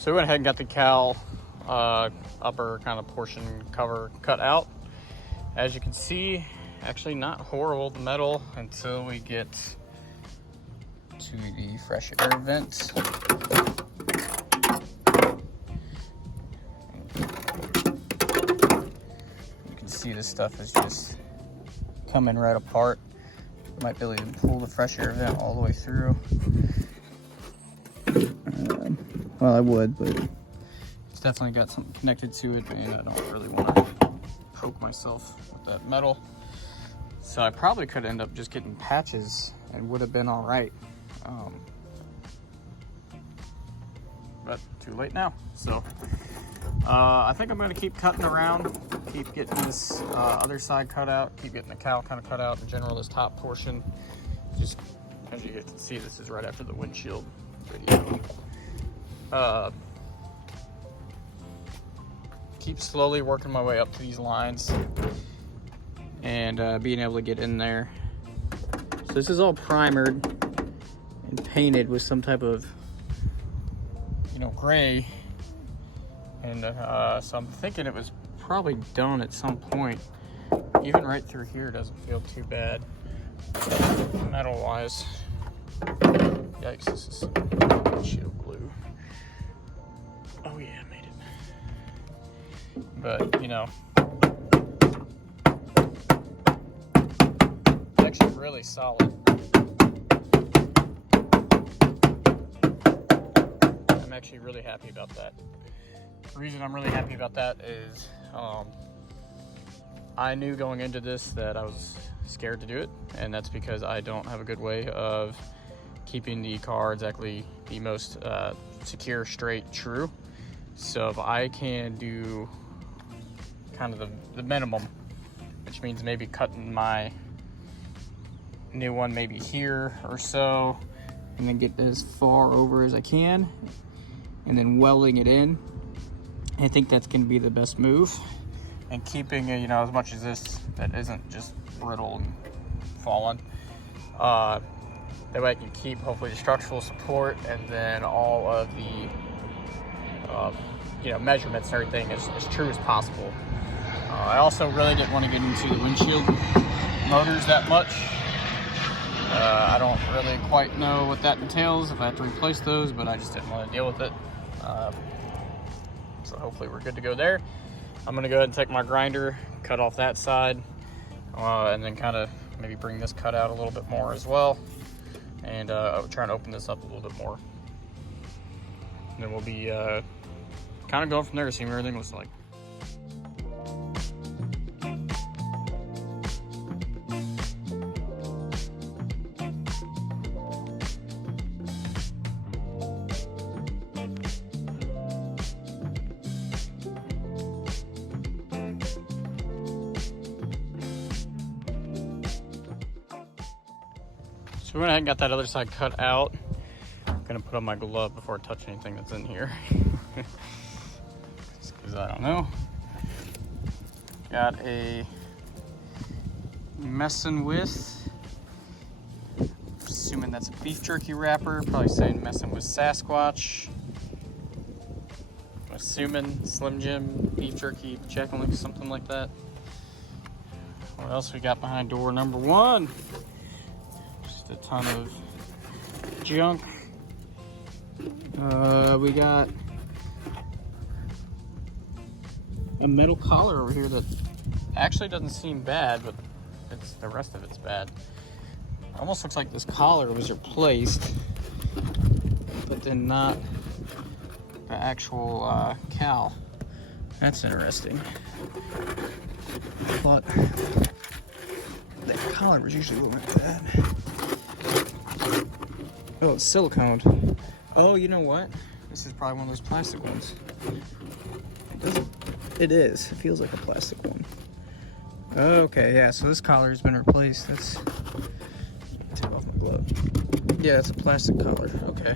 So we went ahead and got the cowl upper kind of portion cover cut out. As you can see, actually not horrible, the metal, until we get to the fresh air vents. You can see this stuff is just coming right apart. Might be able to pull the fresh air vent all the way through. Well, I would, but it's definitely got something connected to it, and I don't really want to poke myself with that metal. So I probably could end up just getting patches and would have been all right. But too late now. So I think I'm going to keep cutting around, keep getting this other side cut out, keep getting the cowl kind of cut out. In general, this top portion, just as you can see, this is right after the windshield video. Keep slowly working my way up to these lines and being able to get in there. So this is all primered and painted with some type of, gray. And so I'm thinking it was probably done at some point. Even right through here doesn't feel too bad metal wise. Yikes, this is windshield glue. Oh yeah, I made it. But it's actually really solid. I'm actually really happy about that. The reason I'm really happy about that is I knew going into this that I was scared to do it, and that's because I don't have a good way of keeping the car exactly the most secure, straight, true. So if I can do kind of the minimum, which means maybe cutting my new one maybe here or so, and then get as far over as I can, and then welding it in, I think that's going to be the best move. And keeping as much as this that isn't just brittle and falling, that way I can keep hopefully the structural support, and then all of the measurements and everything as true as possible. I also really didn't want to get into the windshield motors that much. I don't really quite know what that entails, if I have to replace those, but I just didn't want to deal with it. So hopefully we're good to go there. I'm going to go ahead and take my grinder, cut off that side, and then kind of maybe bring this cut out a little bit more as well, and try and open this up a little bit more. And then we'll be kind of going from there to see what everything looks like. So we went ahead and got that other side cut out. I'm gonna put on my glove before I touch anything that's in here. Just because I don't know. Got a messing with, assuming that's a beef jerky wrapper, probably saying messing with Sasquatch. I'm assuming Slim Jim, beef jerky, Cowling, something like that. What else we got behind door number 1? A ton of junk. We got a metal collar over here that actually doesn't seem bad, but the rest of it's bad. It almost looks like this collar was replaced, but then not the actual cowl. That's interesting. But the collar was usually like that. Oh, it's siliconed. Oh, you know what? This is probably one of those plastic ones. It is. It feels like a plastic one. Okay, yeah, so this collar's been replaced. That's... Take off my glove. Yeah, it's a plastic collar. Okay.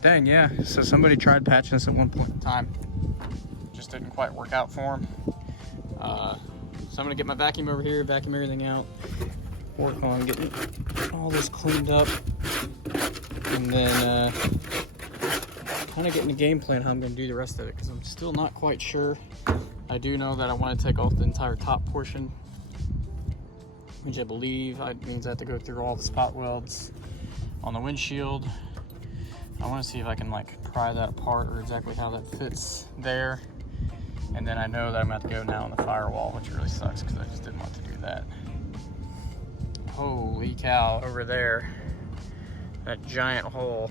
Dang, yeah. So somebody tried patching this at one point in time. Just didn't quite work out for them. So I'm gonna get my vacuum over here, vacuum everything out, work on getting all this cleaned up, and then kind of getting the game plan how I'm going to do the rest of it, because I'm still not quite sure. I do know that I want to take off the entire top portion, which I believe means I have to go through all the spot welds on the windshield. I want to see if I can like pry that apart or exactly how that fits there. And then I know that I'm going to have to go now on the firewall, which really sucks because I just didn't want to do that. Holy cow, over there, that giant hole.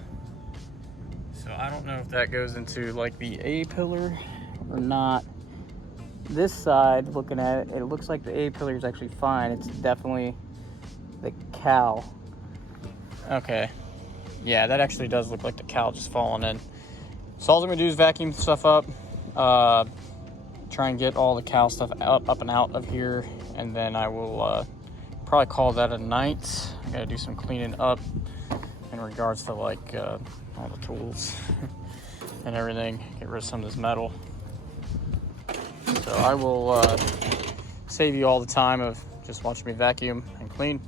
So I don't know if that goes into like the A-pillar or not. This side, looking at it, it looks like the A-pillar is actually fine. It's definitely the cowl. Okay. Yeah, that actually does look like the cowl just falling in. So all I'm gonna do is vacuum stuff up, try and get all the cowl stuff up and out of here, and then I will probably call that a night. I gotta do some cleaning up in regards to like all the tools and everything, get rid of some of this metal. So I will save you all the time of just watching me vacuum and clean,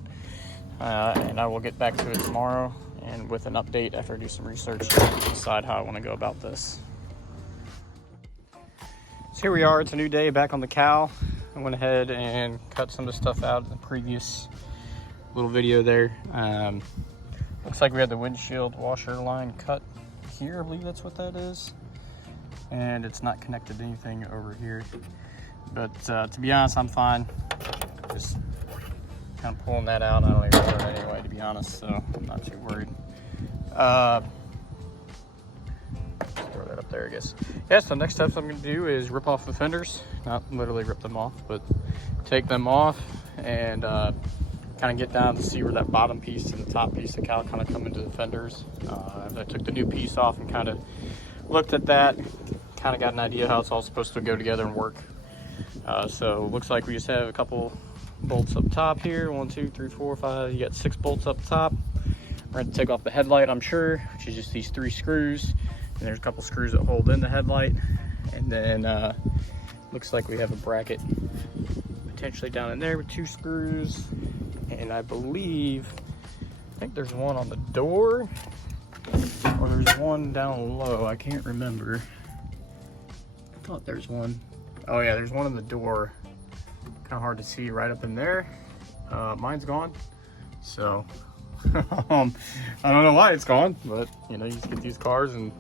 and I will get back to it tomorrow and with an update after I do some research and decide how I want to go about this. So here we are, it's a new day back on the cowl. I went ahead and cut some of the stuff out in the previous little video there. Looks like we had the windshield washer line cut here, I believe that's what that is. And it's not connected to anything over here. But to be honest, I'm fine. Just kind of pulling that out. I don't even know it anyway, to be honest, so I'm not too worried. Throw that up there, I guess. Yeah, so next steps I'm gonna do is rip off the fenders. Not literally rip them off, but take them off and kind of get down to see where that bottom piece and the top piece of cowl kind of come into the fenders. I took the new piece off and kind of looked at that, kind of got an idea how it's all supposed to go together and work. So looks like we just have a couple bolts up top here. 1, 2, 3, 4, 5. You got 6 bolts up top. We're going to take off the headlight, I'm sure, which is just these 3 screws. And there's a couple screws that hold in the headlight. And then looks like we have a bracket potentially down in there with 2 screws. And I think there's one on the door, or there's one down low. I can't remember. I thought there's one. Oh yeah, there's one on the door. Kind of hard to see right up in there. Mine's gone. So I don't know why it's gone, but you know, you just get these cars and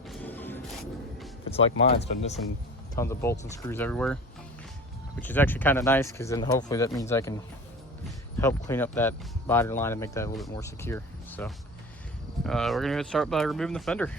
it's like mine. It's been missing tons of bolts and screws everywhere, which is actually kind of nice because then hopefully that means I can help clean up that body line and make that a little bit more secure. So we're gonna start by removing the fender.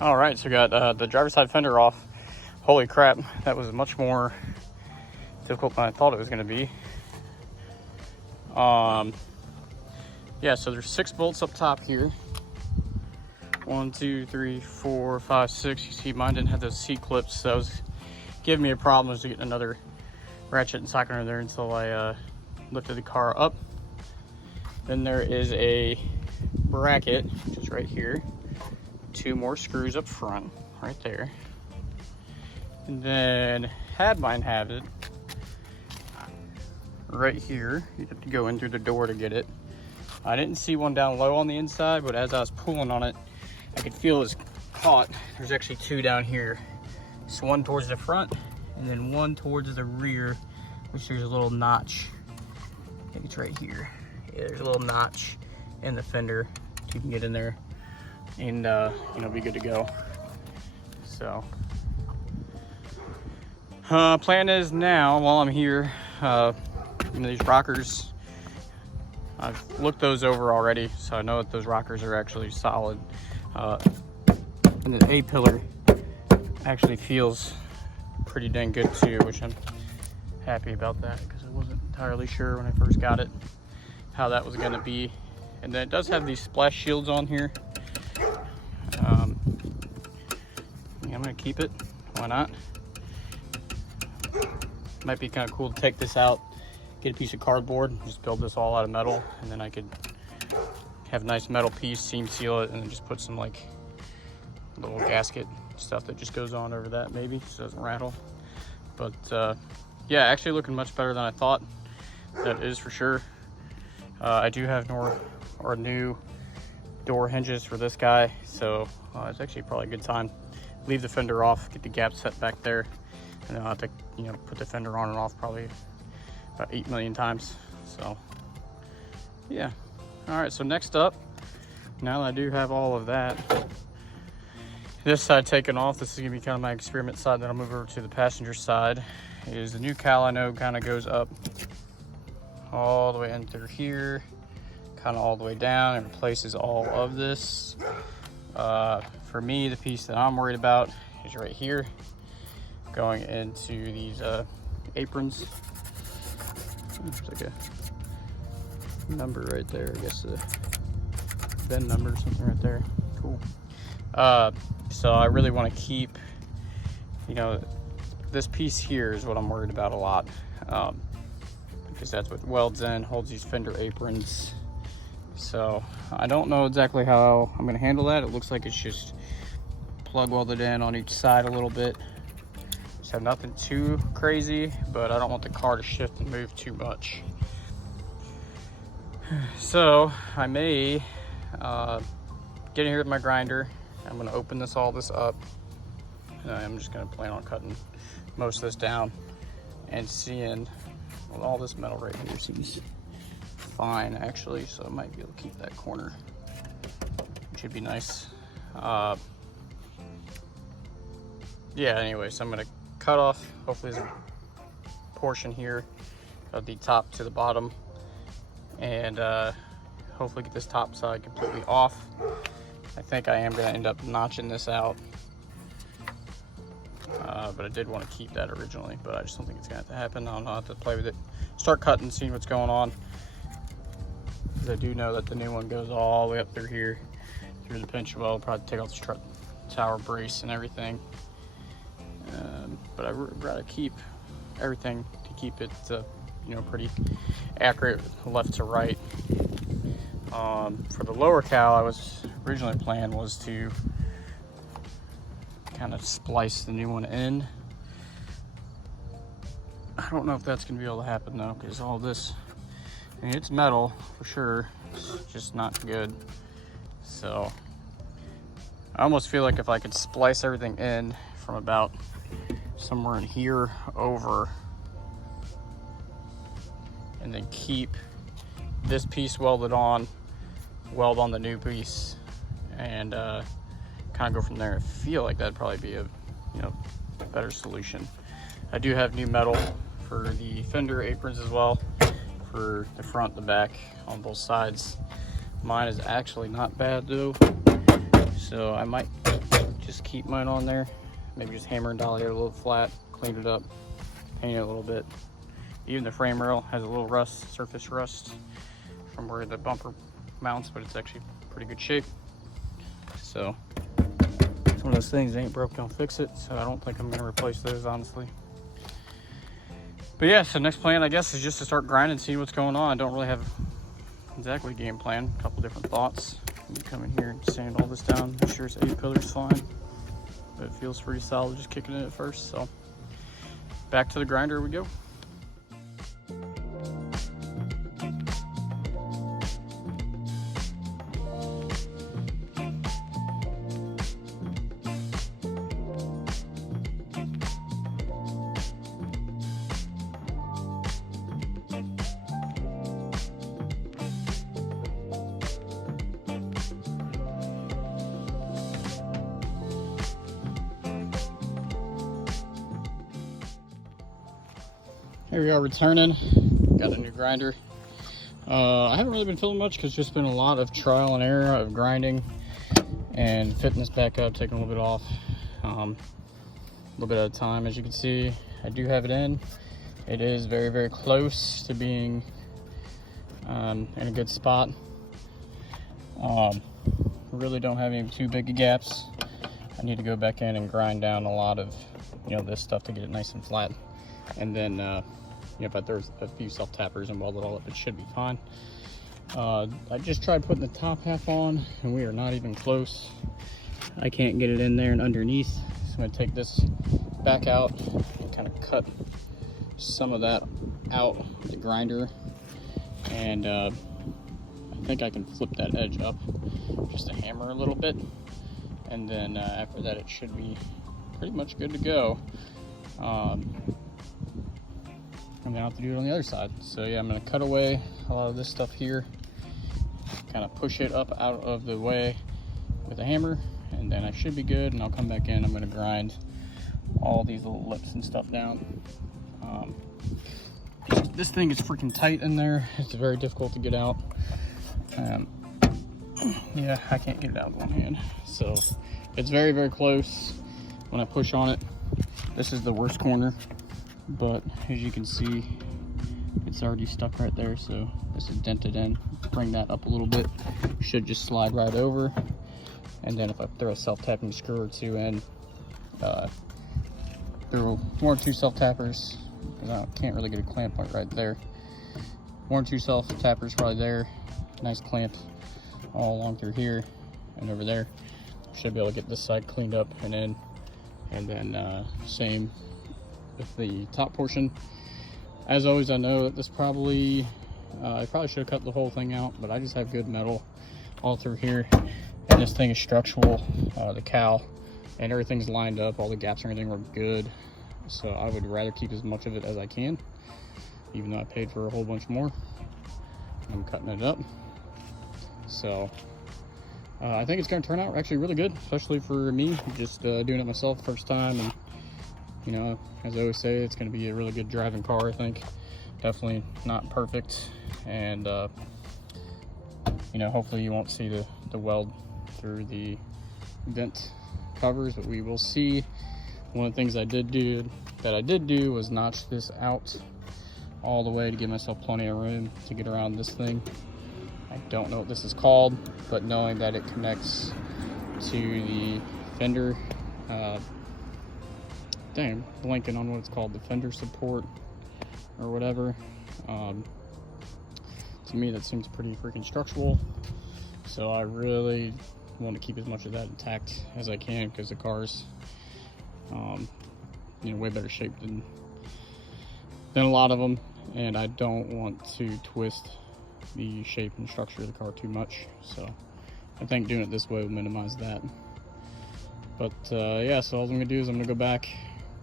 All right, so we got the driver's side fender off. Holy crap, that was much more difficult than I thought it was gonna be. Yeah, so there's 6 bolts up top here. 1, 2, 3, 4, 5, 6. You see mine didn't have those C-clips, so that was giving me a problem was to get another ratchet and socket in there until I lifted the car up. Then there is a bracket, which is right here. 2 more screws up front, right there. And then, had mine have it, right here. You have to go in through the door to get it. I didn't see one down low on the inside, but as I was pulling on it, I could feel it was caught. There's actually 2 down here. So one towards the front, and then one towards the rear, which there's a little notch. I think it's right here. Yeah, there's a little notch in the fender. You can get in there and you know, be good to go. So plan is now, while I'm here, you know, these rockers, I've looked those over already, so I know that those rockers are actually solid. And the A-pillar actually feels pretty dang good too, which I'm happy about that because I wasn't entirely sure when I first got it how that was going to be. And then it does have these splash shields on here. I'm gonna keep it. Why not? Might be kind of cool to take this out, get a piece of cardboard, just build this all out of metal, and then I could have a nice metal piece, seam seal it, and then just put some like little gasket stuff that just goes on over that maybe so it doesn't rattle. But yeah, actually looking much better than I thought. That is for sure. I do have new door hinges for this guy, so it's actually probably a good time. Leave the fender off, get the gap set back there, and then I'll have to, you know, put the fender on and off probably about 8 million times. So yeah. All right, so next up, now that I do have all of that, this side taken off, this is gonna be kind of my experiment side, then I'll move over to the passenger side, is the new cowl I know kind of goes up all the way in through here, kind of all the way down, and replaces all of this. For me, the piece that I'm worried about is right here, going into these aprons. There's like a number right there, I guess the VIN number or something right there. Cool. So I really want to keep, you know, this piece here is what I'm worried about a lot, because that's what welds in, holds these fender aprons. So I don't know exactly how I'm going to handle that. It looks like it's just plug welded in on each side a little bit. So nothing too crazy, but I don't want the car to shift and move too much. So I may get in here with my grinder. I'm going to open all this up. I'm just going to plan on cutting most of this down and seeing, well, all this metal right here seems fine actually, so I might be able to keep that corner, which would be nice. Yeah, anyway, so I'm going to cut off, hopefully there's a portion here of the top to the bottom, and hopefully get this top side completely off. I think I am going to end up notching this out, but I did want to keep that originally, but I just don't think it's going to have to happen. I'll have to play with it, start cutting, seeing what's going on, because I do know that the new one goes all the way up through here, through the pinch weld. Probably take off the strut tower brace and everything, but I'd rather keep everything to keep it you know, pretty accurate left to right. For the lower cowl, I was originally plan was to kind of splice the new one in. I don't know if that's gonna be able to happen though, because all this, I mean, it's metal for sure, it's just not good. So I almost feel like if I could splice everything in from about somewhere in here over, and then keep this piece welded on, weld on the new piece, and kind of go from there. I feel like that'd probably be a, you know, better solution. I do have new metal for the fender aprons as well, for the front, the back, on both sides. Mine is actually not bad though, so I might just keep mine on there. Maybe just hammer and dolly it a little flat, clean it up, paint it a little bit. Even the frame rail has a little rust, surface rust from where the bumper mounts, but it's actually pretty good shape. So it's one of those things, ain't broke, don't fix it. So I don't think I'm gonna replace those, honestly. But yeah, so next plan, I guess, is just to start grinding, see what's going on. I don't really have exactly a game plan, a couple different thoughts. I'm gonna come in here and sand all this down, make sure it's 8 pillars fine. But it feels pretty solid just kicking it at first. So back to the grinder we go. Here we are returning, got a new grinder. I haven't really been filming much because it's just been a lot of trial and error of grinding and fitting this back up, taking a little bit off, a little bit at a time. As you can see, I do have it in. It is very, very close to being in a good spot. Really don't have any too big of gaps. I need to go back in and grind down a lot of, you know, this stuff to get it nice and flat. And then, you know, if I throw a few self-tappers and weld it all up, it should be fine. I just tried putting the top half on, and we are not even close. I can't get it in there and underneath. So I'm gonna take this back out, kind of cut some of that out with the grinder, and I think I can flip that edge up, just to hammer a little bit, and then after that it should be pretty much good to go. And then I'll have to do it on the other side. So yeah, I'm gonna cut away a lot of this stuff here, kind of push it up out of the way with a hammer, and then I should be good, and I'll come back in. I'm gonna grind all these little lips and stuff down. This thing is freaking tight in there. It's very difficult to get out. Yeah, I can't get it out with one hand. So it's very, very close when I push on it. This is the worst corner, but as you can see, it's already stuck right there. So this is dented in. Bring that up a little bit. Should just slide right over. And then if I throw a self-tapping screw or two in, throw 1 or 2 self-tappers, because I can't really get a clamp point right there. 1 or 2 self-tappers probably there. Nice clamp all along through here and over there. Should be able to get this side cleaned up and in. And then same with the top portion. As always, I know that this probably, I probably should have cut the whole thing out, but I just have good metal all through here. And this thing is structural, the cowl, and everything's lined up. All the gaps and everything were good. So I would rather keep as much of it as I can, even though I paid for a whole bunch more. I'm cutting it up. So I think it's going to turn out actually really good, especially for me, just doing it myself the first time. And you know, as I always say, it's going to be a really good driving car, I think. Definitely not perfect, and you know, hopefully you won't see the weld through the vent covers, but we will see. One of the things I did do was notch this out all the way to give myself plenty of room to get around this thing. I don't know what this is called, but knowing that it connects to the fender, dang, blanking on what it's called, the fender support or whatever. To me, that seems pretty freaking structural. So I really want to keep as much of that intact as I can, because the car's you know, way better shape than a lot of them, and I don't want to twist the shape and structure of the car too much. So I think doing it this way will minimize that. But yeah, so all I'm gonna do is I'm gonna go back,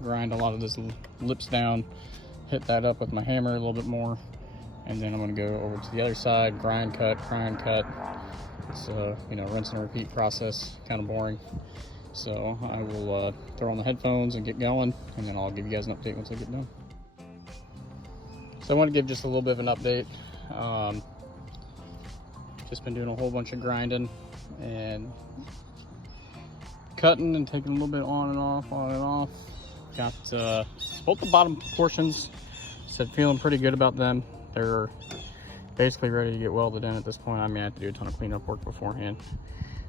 grind a lot of this lips down, hit that up with my hammer a little bit more, and then I'm gonna go over to the other side, grind cut. It's you know, rinse and repeat process, kind of boring. So I will throw on the headphones and get going, and then I'll give you guys an update once I get done. So I want to give just a little bit of an update. Just been doing a whole bunch of grinding and cutting and taking a little bit on and off. Got both the bottom portions, said feeling pretty good about them. They're basically ready to get welded in at this point. I mean, I have to do a ton of cleanup work beforehand.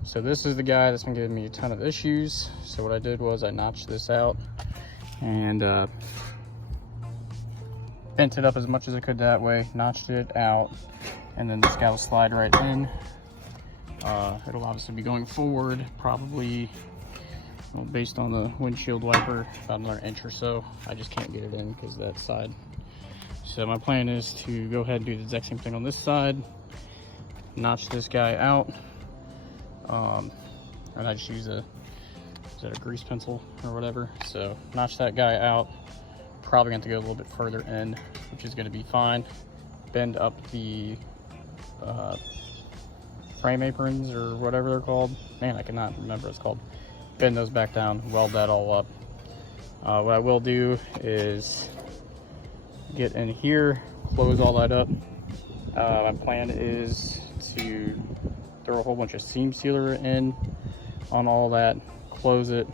So this is the guy that's been giving me a ton of issues. So what I did was I notched this out and bent it up as much as I could that way, notched it out, and then this guy will slide right in. It'll obviously be going forward, probably, well, based on the windshield wiper, about another inch or so. I just can't get it in because of that side. So my plan is to go ahead and do the exact same thing on this side, notch this guy out. And I just use is that a grease pencil or whatever. So notch that guy out. Probably going to go a little bit further in, which is going to be fine. Bend up the frame aprons or whatever they're called. Man, I cannot remember what it's called. Bend those back down, weld that all up. What I will do is get in here, close all that up. My plan is to throw a whole bunch of seam sealer in on all that, close it,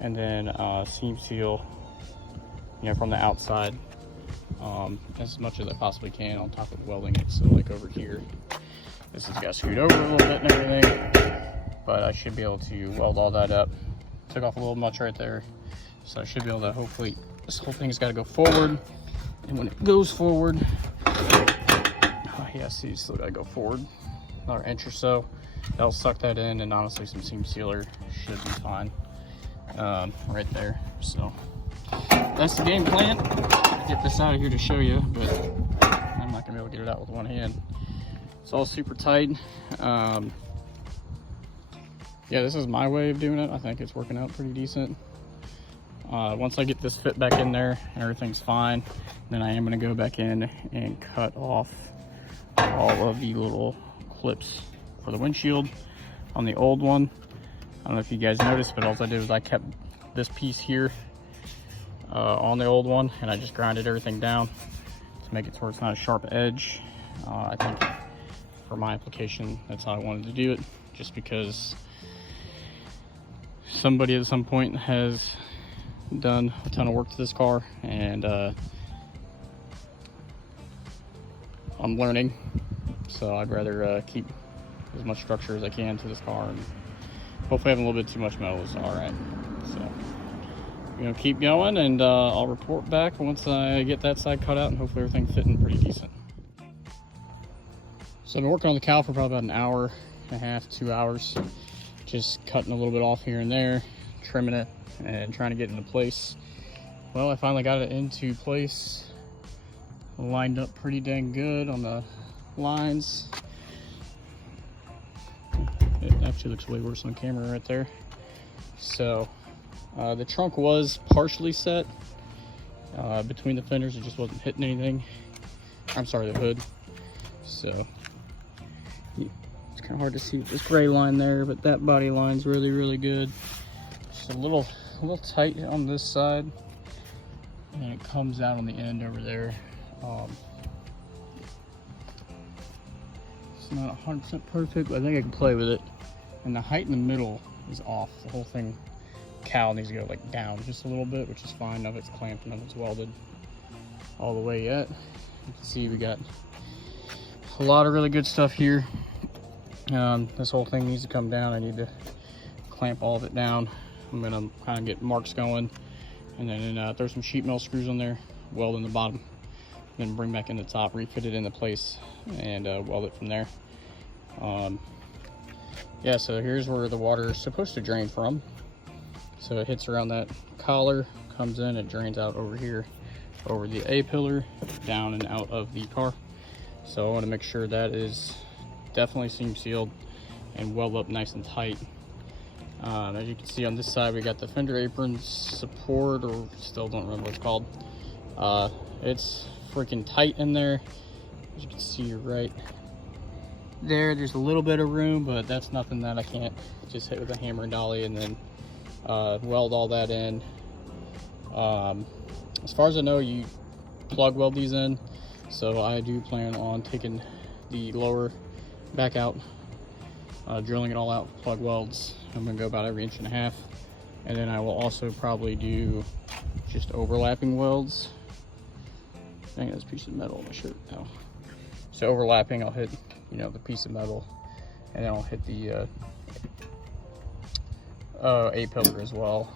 and then seam seal, you know, from the outside as much as I possibly can on top of welding it. So like over here, this has got to scoot over a little bit and everything, but I should be able to weld all that up took off a little much right there. So I should be able to, hopefully, this whole thing's got to go forward. And when it goes forward, oh yeah, see, you still got to go forward another inch or so. That'll suck that in, and honestly, some seam sealer should be fine right there. So that's the game plan. I'll get this out of here to show you, but I'm not gonna be able to get it out with one hand. It's all super tight. Yeah, this is my way of doing it. I think it's working out pretty decent. Once I get this fit back in there and everything's fine, then I am gonna go back in and cut off all of the little clips for the windshield on the old one. I don't know if you guys noticed, but all I did was I kept this piece here on the old one, and I just grinded everything down to make it so it's not a sharp edge. I think for my application, that's how I wanted to do it, just because somebody at some point has done a ton of work to this car, and I'm learning, so I'd rather keep as much structure as I can to this car, and hopefully having a little bit too much metal is all right. So you know, keep going, and I'll report back once I get that side cut out, and hopefully everything's fitting pretty decent. So I've been working on the cowl for probably about an hour and a half, 2 hours, just cutting a little bit off here and there, trimming it, and trying to get it into place. Well, I finally got it into place, lined up pretty dang good on the lines. It actually looks way worse on camera right there. So the trunk was partially set between the fenders. It just wasn't hitting anything. I'm sorry, the hood. So it's kind of hard to see with this gray line there, but that body line's really, really good. Just a little tight on this side, and it comes out on the end over there. It's not 100% perfect, but I think I can play with it. And the height in the middle is off. The whole thing, cowl needs to go like down just a little bit, which is fine. None of it's clamped, none of it's welded all the way yet. You can see we got a lot of really good stuff here. This whole thing needs to come down. I need to clamp all of it down. I'm gonna kind of get marks going, and then throw some sheet metal screws on there, weld in the bottom, then bring back in the top, refit it into place, and weld it from there. Yeah, so here's where the water is supposed to drain from. So it hits around that collar, comes in, it drains out over here, over the A-pillar, down and out of the car. So I want to make sure that is definitely seam sealed and weld up nice and tight. As you can see on this side, we got the fender apron support, or still don't remember what it's called. It's freaking tight in there. As you can see right there's a little bit of room, but that's nothing that I can't just hit with a hammer and dolly and then weld all that in. As far as I know, you plug weld these in, so I do plan on taking the lower back out, drilling it all out with plug welds. I'm gonna go about every 1.5 inches, and then I will also probably do just overlapping welds. I think that's a piece of metal on my shirt now. So overlapping, I'll hit, you know, the piece of metal, and then I'll hit the A-pillar as well.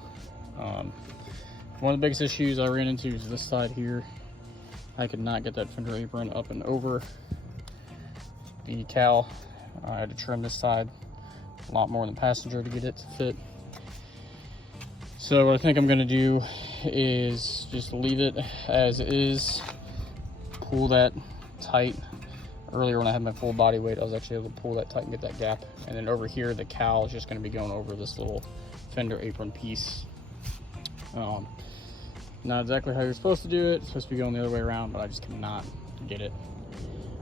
One of the biggest issues I ran into is this side here. I could not get that fender apron up and over the cowl. I had to trim this side a lot more than the passenger to get it to fit. So what I think I'm gonna do is just leave it as is, pull that tight. Earlier when I had my full body weight, I was actually able to pull that tight and get that gap. And then over here, the cowl is just gonna be going over this little fender apron piece. Not exactly how you're supposed to do it. It's supposed to be going the other way around, but I just cannot get it.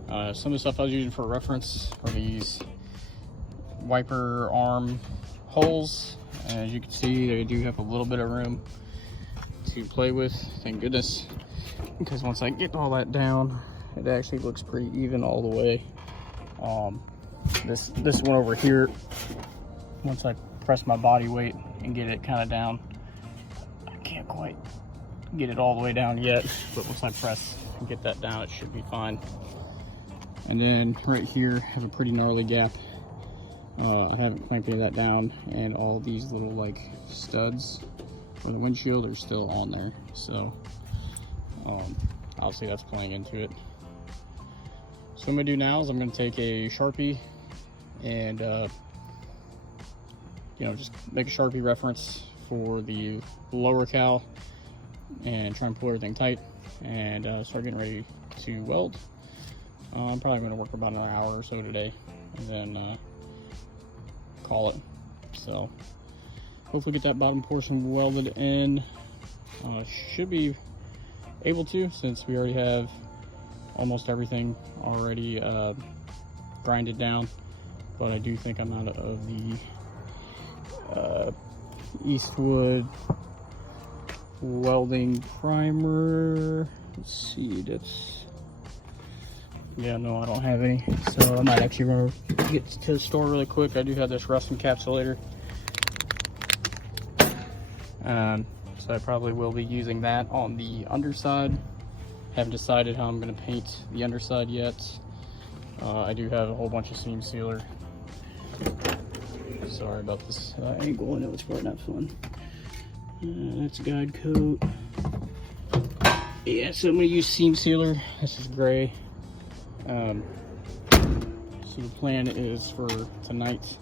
Some of the stuff I was using for reference are these wiper arm holes. As you can see, they do have a little bit of room to play with, thank goodness, because once I get all that down, it actually looks pretty even all the way. This one over here, once I press my body weight and get it kind of down, I can't quite get it all the way down yet, but once I press and get that down, it should be fine. And then right here, I have a pretty gnarly gap I haven't clamped any of that down, and all these little like studs for the windshield are still on there. So obviously that's playing into it. So what I'm gonna do now is I'm gonna take a Sharpie and you know, just make a Sharpie reference for the lower cowl and try and pull everything tight and start getting ready to weld. I'm probably going to work for about another hour or so today and then call it. So hopefully get that bottom portion welded in. Should be able to, since we already have almost everything already grinded down, but I do think I'm out of the Eastwood welding primer. Let's see, that's, yeah, no, I don't have any, so I might actually run get to the store really quick. I do have this rust encapsulator, so I probably will be using that on the underside. Haven't decided how I'm going to paint the underside yet. I do have a whole bunch of seam sealer. Sorry about this angle, I know it's probably not fun. That's guide coat. Yeah, so I'm going to use seam sealer. This is gray. So the plan is for tonight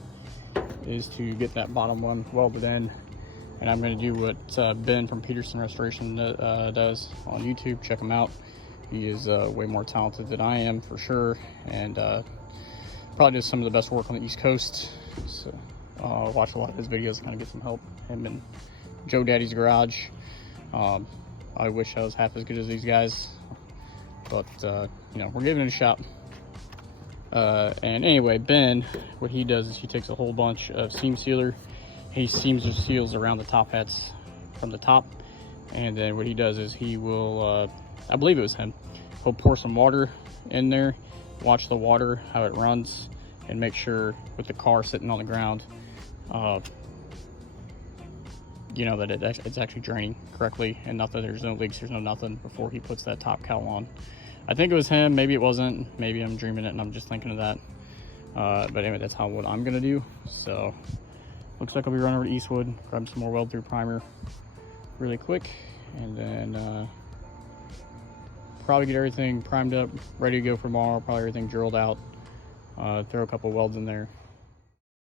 is to get that bottom one welded in, and I'm going to do what Ben from Peterson Restoration does on YouTube. Check him out. He is way more talented than I am, for sure, and probably does some of the best work on the East Coast. So watch a lot of his videos, kind of get some help. Him and Joe Daddy's Garage. I wish I was half as good as these guys, but you know, we're giving it a shot. And anyway, Ben, what he does is he takes a whole bunch of seam sealer. He seals around the top hats from the top, and then what he does is he will, I believe it was him, he'll pour some water in there, watch the water, how it runs, and make sure with the car sitting on the ground, you know, that it's actually draining correctly, and not that there's no leaks, there's no nothing, before he puts that top cowl on. I think it was him, maybe it wasn't, maybe I'm dreaming it and I'm just thinking of that. But anyway, that's what I'm gonna do. So looks like I'll be running over to Eastwood, grab some more weld through primer really quick, and then probably get everything primed up, ready to go for tomorrow. Probably everything drilled out, throw a couple welds in there,